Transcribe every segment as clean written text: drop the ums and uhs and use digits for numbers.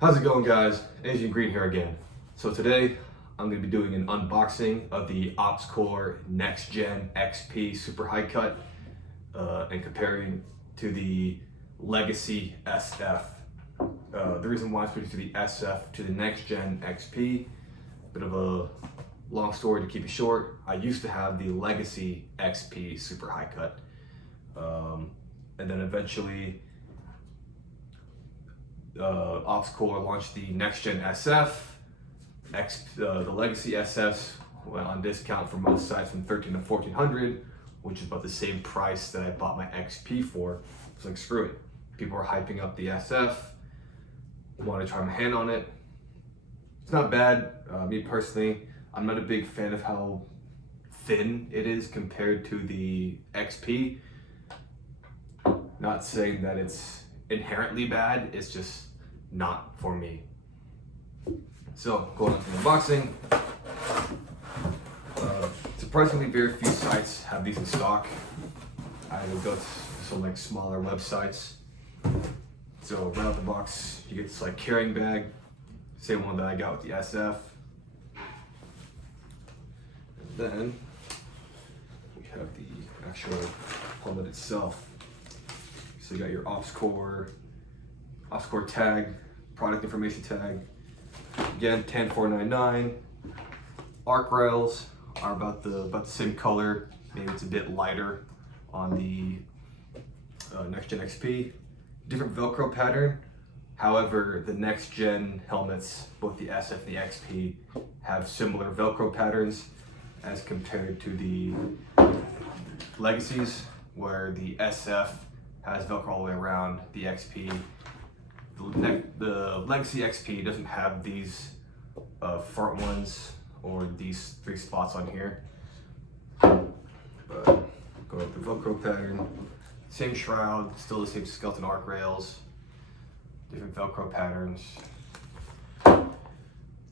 How's it going, guys? Agent Green here again. So today I'm going to be doing an unboxing of the OpsCore Next Gen XP Super High Cut and comparing to the Legacy SF. The reason why I switched to the SF to the Next Gen XP, bit of a long story to keep it short. I used to have the Legacy XP Super High Cut, and then eventually OpsCore launched the Next Gen SF. The Legacy SFs went on discount for most sites from $1,300 to $1,400, which is about the same price that I bought my XP for. So like, screw it. People are hyping up the SF. I want to try my hand on it. It's not bad. Me personally, I'm not a big fan of how thin it is compared to the XP. Not saying that it's inherently bad, it's just not for me. So going on to the unboxing, surprisingly very few sites have these in stock. I would go to some like smaller websites. So right out the box you get this like carrying bag, same one that I got with the SF. And then we have the actual helmet itself. So you got your OpsCore tag, product information tag. Again, 10499. Arc rails are about the same color. Maybe it's a bit lighter on the Next Gen XP. Different Velcro pattern. However, the Next Gen helmets, both the SF and the XP, have similar Velcro patterns as compared to the Legacies, where the SF has Velcro all the way around. The XP, the Legacy XP doesn't have these front ones or these 3 spots on here. But go with the Velcro pattern, same shroud, still the same skeleton arc rails, different Velcro patterns.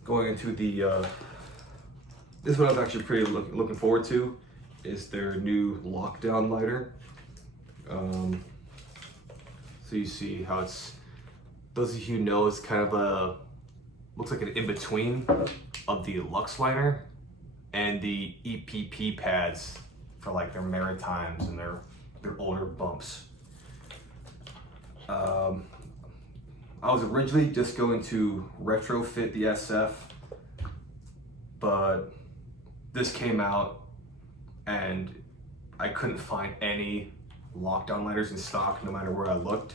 Going into the this one I was actually pretty looking forward to, is their new lockdown lighter. So you see how it's, those of you who know, it's kind of a, looks like an in-between of the Lux liner and the EPP pads for like their Maritimes and their older bumps. I was originally just going to retrofit the SF, but this came out and I couldn't find any lockdown lighters in stock no matter where I looked.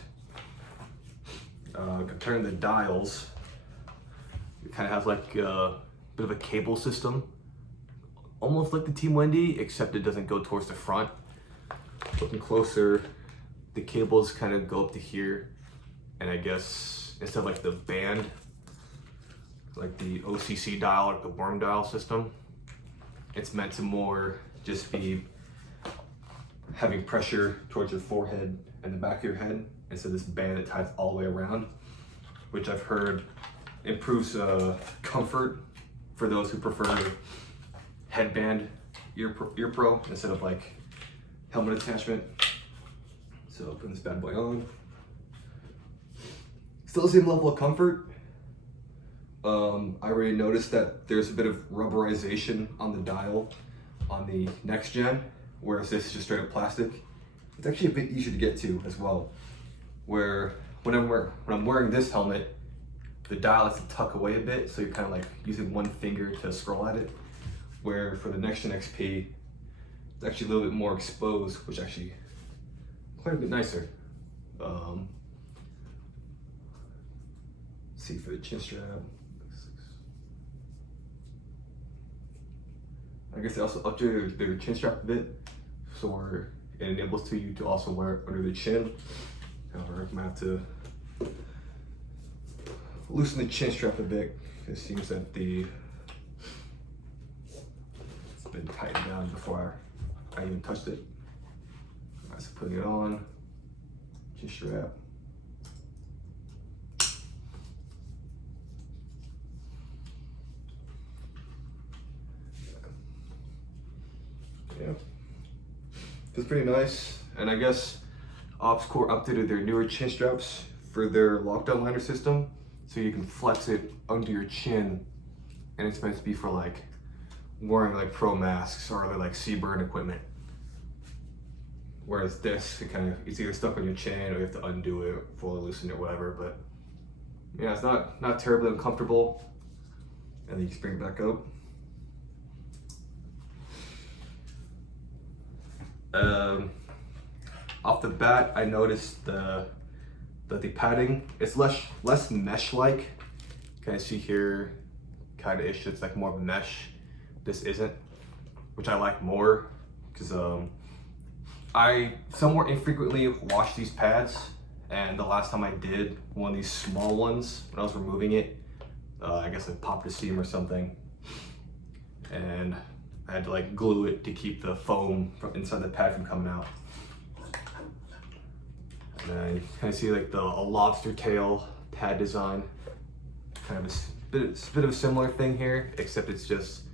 Comparing the dials, it kind of has like a bit of a cable system, almost like the Team Wendy, except it doesn't go towards the front. Looking closer, the cables kind of go up to here, and I guess instead of like the band, like the OCC dial or the worm dial system, it's meant to more just be having pressure towards your forehead and the back of your head, instead of this band that ties all the way around, which I've heard improves comfort for those who prefer headband ear pro instead of like helmet attachment. So putting this bad boy on, still the same level of comfort. I already noticed that there's a bit of rubberization on the dial on the Next Gen, whereas this is just straight up plastic. It's actually a bit easier to get to as well, where when I'm wearing this helmet, the dial has to tuck away a bit, so you're kind of like using one finger to scroll at it, where for the Next Gen XP, it's actually a little bit more exposed, which actually quite a bit nicer. See for the chin strap. I guess they also updated their chin strap a bit, so it enables you to also wear it under the chin. However, I'm gonna have to loosen the chin strap a bit. It seems that it's been tightened down before I even touched it. Alright, so putting it on, chin strap. Yeah, it's pretty nice, and I guess OpsCore updated their newer chin straps for their lockdown liner system, so you can flex it under your chin, and it's meant to be for like wearing like pro masks or other like Seaburn equipment. Whereas this, it's either stuck on your chin or you have to undo it, fully loosen it, whatever. But yeah, it's not terribly uncomfortable. And then you just bring it back up. Off the bat, I noticed that the padding is less mesh-like. Can I see here, kind of ish? It's like more of a mesh. This isn't, which I like more because I somewhat infrequently wash these pads, and the last time I did, one of these small ones, when I was removing it, I guess I popped a seam or something, and I had to like glue it to keep the foam from inside the pad from coming out. And then you kind of see like a lobster tail pad design, kind of a bit of a similar thing here, except it's just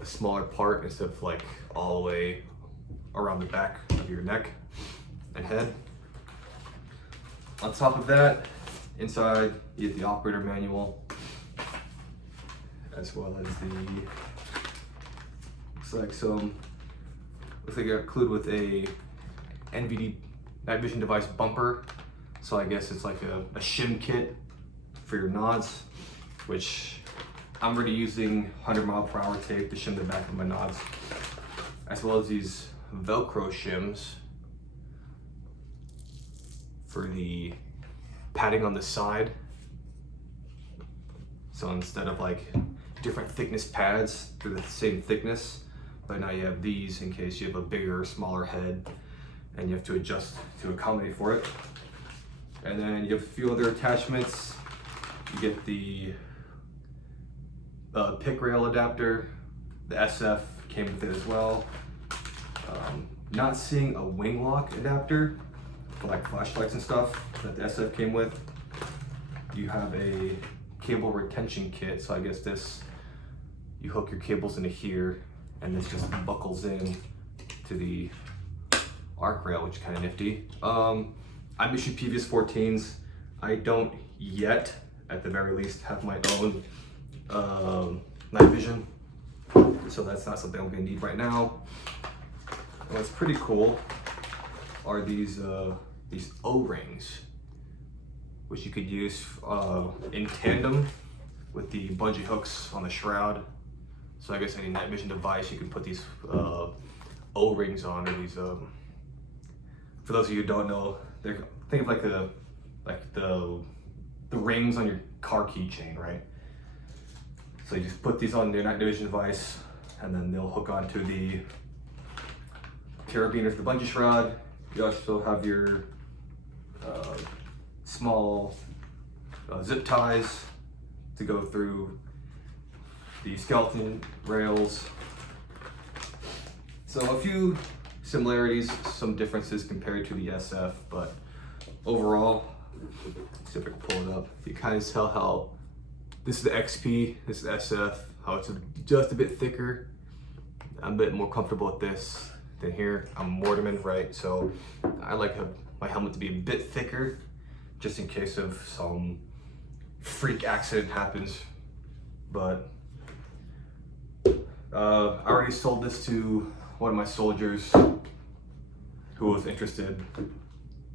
a smaller part instead of like all the way around the back of your neck and head. On top of that, inside you get the operator manual, as well as looks like you're included with a NVD night vision device bumper. So I guess it's like a shim kit for your nods, which I'm already using 100-mile-per-hour tape to shim the back of my nods, as well as these Velcro shims for the padding on the side. So instead of like different thickness pads, they're the same thickness, but now you have these in case you have a bigger or smaller head and you have to adjust to accommodate for it. And then you have a few other attachments. You get the pick rail adapter. The SF came with it as well. Not seeing a wing lock adapter for like flashlights and stuff that the SF came with. You have a cable retention kit, so I guess this, you hook your cables into here and this just buckles in to the arc rail, which is kind of nifty. I've issued previous 14s. I don't yet, at the very least, have my own night vision, so that's not something I'm gonna need right now. And what's pretty cool are these O-rings, which you could use in tandem with the bungee hooks on the shroud. So I guess any night vision device, you can put these O-rings on, or these. For those of you who don't know, think of like the rings on your car keychain, right? So you just put these on your night vision device, and then they'll hook onto the carabiners, the bungee shroud. You also have your small zip ties to go through the skeleton rails. So a few similarities, some differences compared to the SF, but overall, let's see if I can pull it up. You kind of tell how this is the XP, this is the SF, how it's just a bit thicker. I'm a bit more comfortable with this than here. I'm Mortimer, right? So I like my helmet to be a bit thicker, just in case of some freak accident happens. But I already sold this to one of my soldiers who was interested,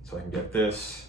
so I can get this.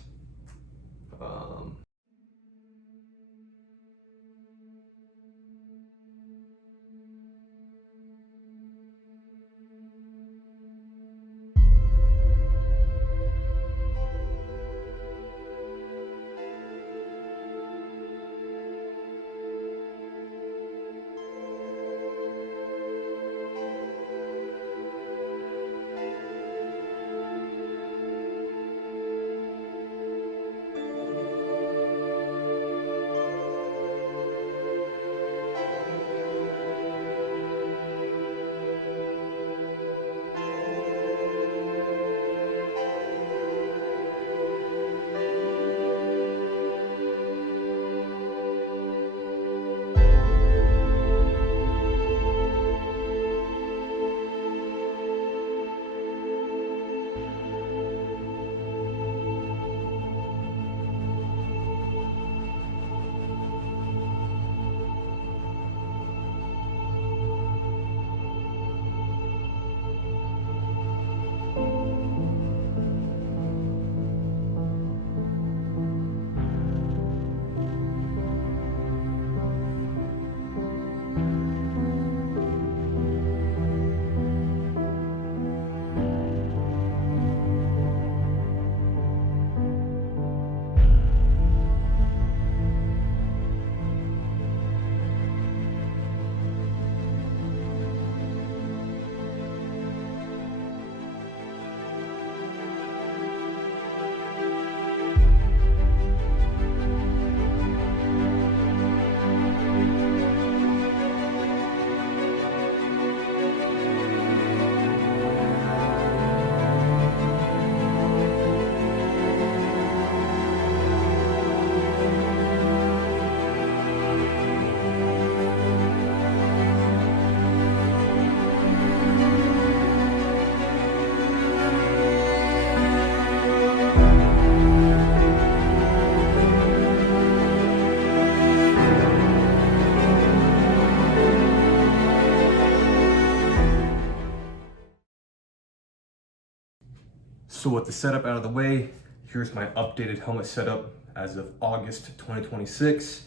So with the setup out of the way, here's my updated helmet setup as of August 2026.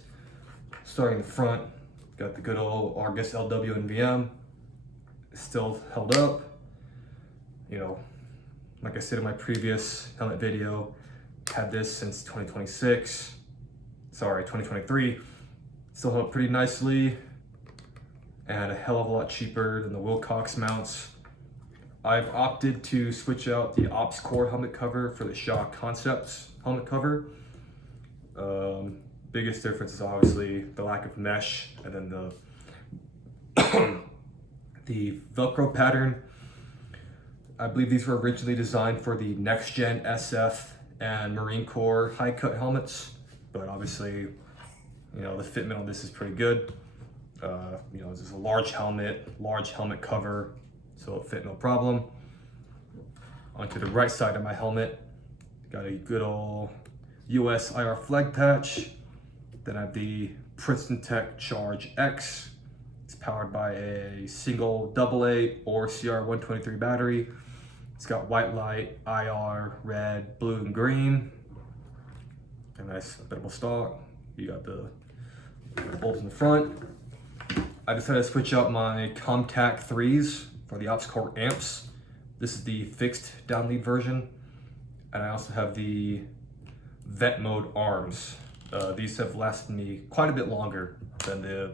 Starting in the front, got the good old Argus LWNVM, still held up. You know, like I said in my previous helmet video, had this since 2023. Still held up pretty nicely and a hell of a lot cheaper than the Wilcox mounts. I've opted to switch out the Ops Core helmet cover for the Shaw Concepts helmet cover. Biggest difference is obviously the lack of mesh, and then the Velcro pattern. I believe these were originally designed for the next gen SF and Marine Corps high cut helmets, but obviously, you know, the fitment on this is pretty good. You know, this is a large helmet cover, so it fit no problem. Onto the right side of my helmet, got a good old US IR flag patch. Then I have the Princeton Tec Charge X. It's powered by a single AA or CR123 battery. It's got white light, IR, red, blue, and green. A nice bittable stock. You got the bolts in the front. I decided to switch out my Comtac 3s for the Ops Core amps. This is the fixed downlead version. And I also have the vet mode arms. These have lasted me quite a bit longer than the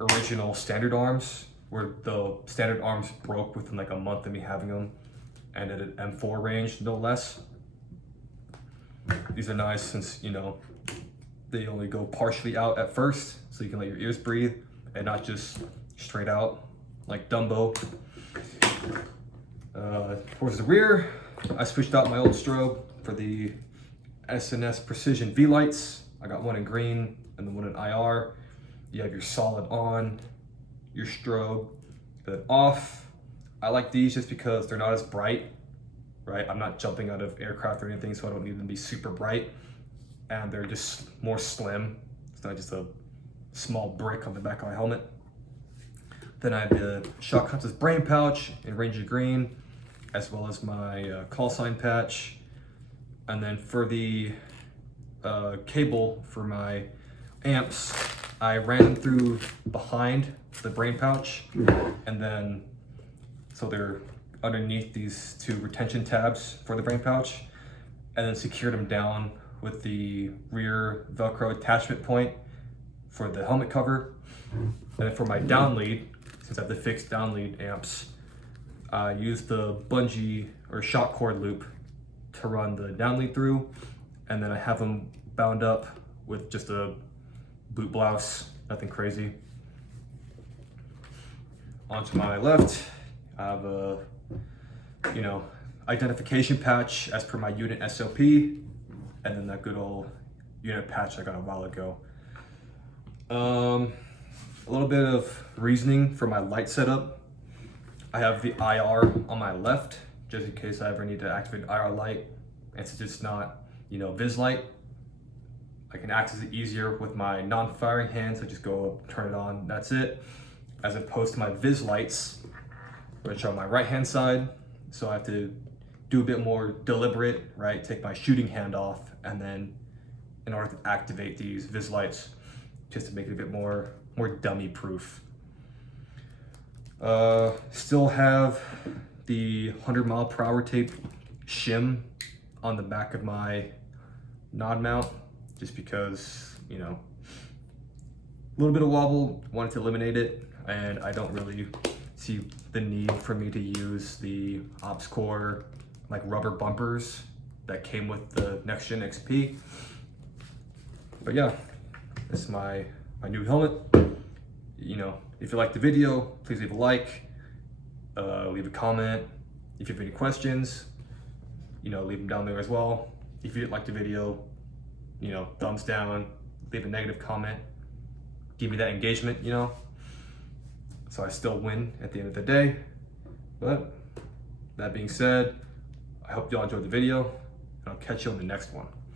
original standard arms, where the standard arms broke within like a month of me having them, and at an M4 range, no less. These are nice since, you know, they only go partially out at first, so you can let your ears breathe and not just straight out like Dumbo. Towards the rear, I switched out my old strobe for the S&S V-Lites. I got one in green and then one in IR. You have your solid on, your strobe, then off. I like these just because they're not as bright, right? I'm not jumping out of aircraft or anything, so I don't need them to be super bright. And they're just more slim. It's not just a small brick on the back of my helmet. Then I have the Shaw Concepts brain pouch in Ranger Green, as well as my call sign patch. And then for the cable for my amps, I ran them through behind the brain pouch, and then so they're underneath these two retention tabs for the brain pouch, and then secured them down with the rear Velcro attachment point for the helmet cover. And then for my downlead, since I have the fixed downlead amps, I used the bungee or shock cord loop to run the downlead through, and then I have them bound up with just a boot blouse, nothing crazy. Onto my left, I have a, you know, identification patch as per my unit SOP, and then that good old unit patch I got a while ago. A little bit of reasoning for my light setup. I have the IR on my left, just in case I ever need to activate IR light. And since it's not, you know, V-Lite, I can access it easier with my non-firing hand, so just go up, turn it on, that's it. As opposed to my V-Lites, which are on my right-hand side, so I have to do a bit more deliberate, right? Take my shooting hand off, and then in order to activate these V-Lites, just to make it a bit more dummy-proof. Still have the 100-mile-per-hour tape shim on the back of my nod mount, just because, you know, a little bit of wobble, wanted to eliminate it, and I don't really see the need for me to use the Ops Core like rubber bumpers that came with the Next Gen XP. But yeah, this is my new helmet. You know, if you liked the video, please leave a like, leave a comment. If you have any questions, you know, leave them down there as well. If you didn't like the video, you know, thumbs down, leave a negative comment, give me that engagement, you know, so I still win at the end of the day. But that being said, I hope you all enjoyed the video, and I'll catch you on the next one.